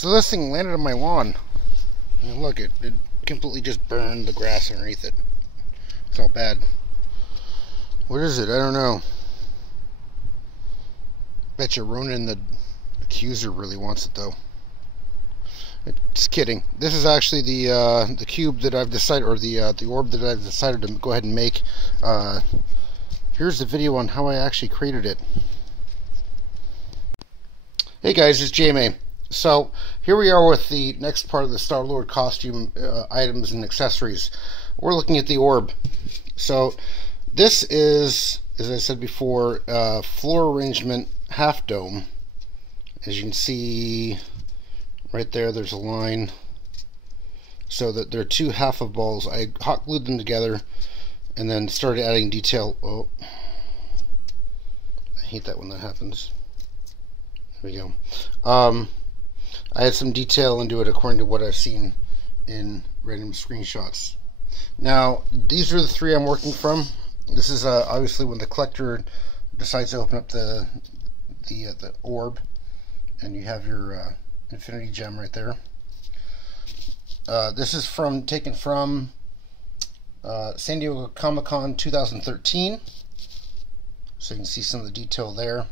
So this thing landed on my lawn. And look, it completely just burned the grass underneath it. It's all bad. What is it? I don't know. Bet you Ronan the accuser really wants it though. Just kidding. This is actually the cube that I've decided, or the orb that I've decided to go ahead and make. Here's the video on how I actually created it. Hey guys, it's JMA. So here we are with the next part of the StarLord Costume items and accessories. We're looking at the orb. So this is, as I said before, floor arrangement half dome. As you can see right there, there's a line. So that there are two half of balls. I hot glued them together and then started adding detail. Oh, I hate that when that happens. There we go. I had some detail into it according to what I've seen in random screenshots. Now, these are the three I'm working from. This is obviously when the collector decides to open up the orb, and you have your infinity gem right there. This is taken from San Diego Comic-Con 2013, so you can see some of the detail there.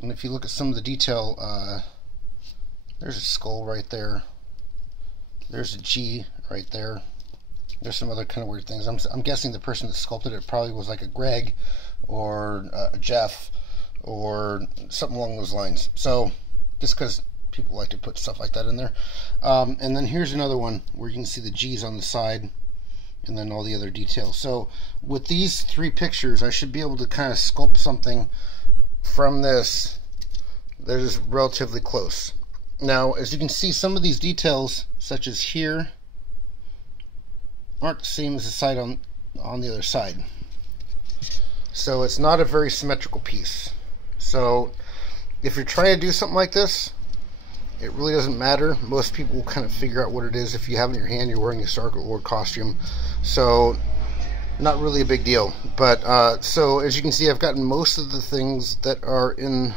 And if you look at some of the detail, there's a skull right there. There's a G right there. There's some other kind of weird things. I'm guessing the person that sculpted it probably was like a Greg or a Jeff or something along those lines. So just because people like to put stuff like that in there. And then here's another one where you can see the G's on the side and then all the other details. So with these three pictures, I should be able to kind of sculpt something from this that is relatively close. Now, as you can see, some of these details, such as here, aren't the same as the side on the other side. So it's not a very symmetrical piece. So if you're trying to do something like this, it really doesn't matter. Most people will kind of figure out what it is. If you have it in your hand, you're wearing a StarLord costume. So not really a big deal. But so as you can see, I've gotten most of the things that are in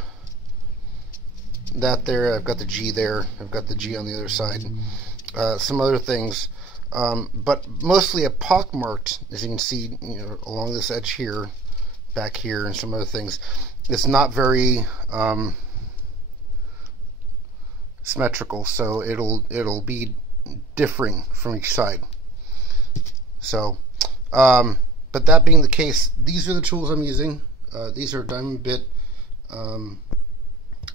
that there. I've got the G there. I've got the G on the other side. Some other things. But mostly a pockmarked, as you can see, along this edge here, back here, and some other things. It's not very symmetrical, so it'll be differing from each side. So, but that being the case, these are the tools I'm using. These are diamond bit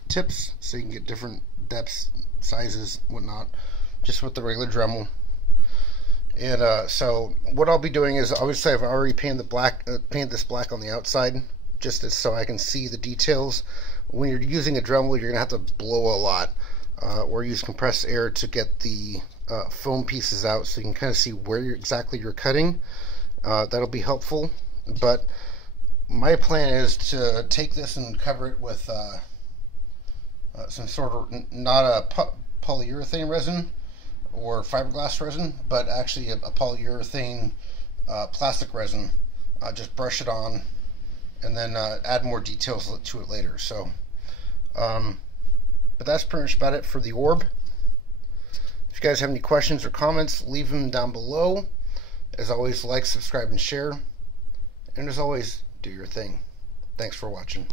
tips, so you can get different depths, sizes, whatnot, just with the regular Dremel. And so what I'll be doing is, obviously I've already painted this black on the outside, just so I can see the details. When you're using a Dremel, you're gonna have to blow a lot, or use compressed air to get the foam pieces out, so you can kind of see where exactly you're cutting. That'll be helpful. But my plan is to take this and cover it with some sort of, not a polyurethane resin or fiberglass resin, but actually a polyurethane plastic resin. Just brush it on and then add more details to it later. So but that's pretty much about it for the orb. If you guys have any questions or comments, leave them down below. As always, like, subscribe, and share. And as always, do your thing. Thanks for watching.